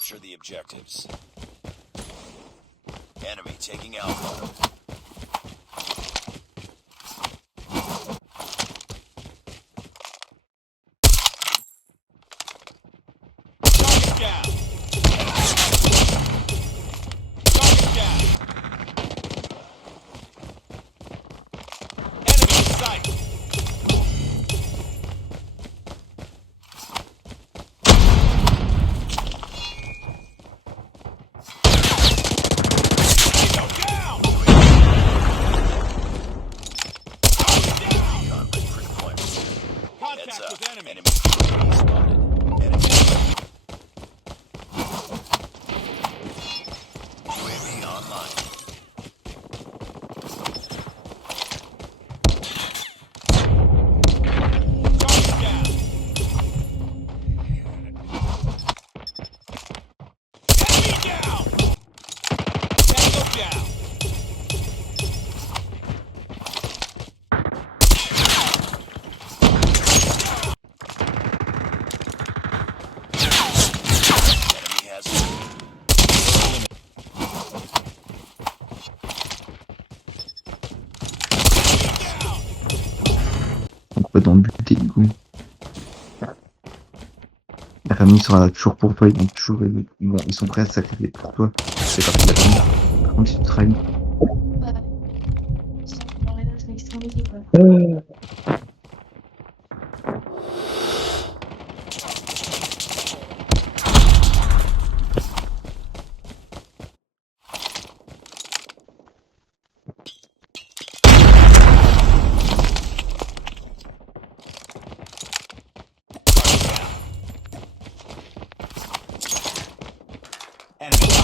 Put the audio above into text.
Capture the objectives. Enemy taking Alpha. Pourquoi dans le but du coup la famille sera là toujours pour toi, ils sont prêts à se sacrifier pour toi. C'est parti de la famille. Par contre si tu trahis. Enemy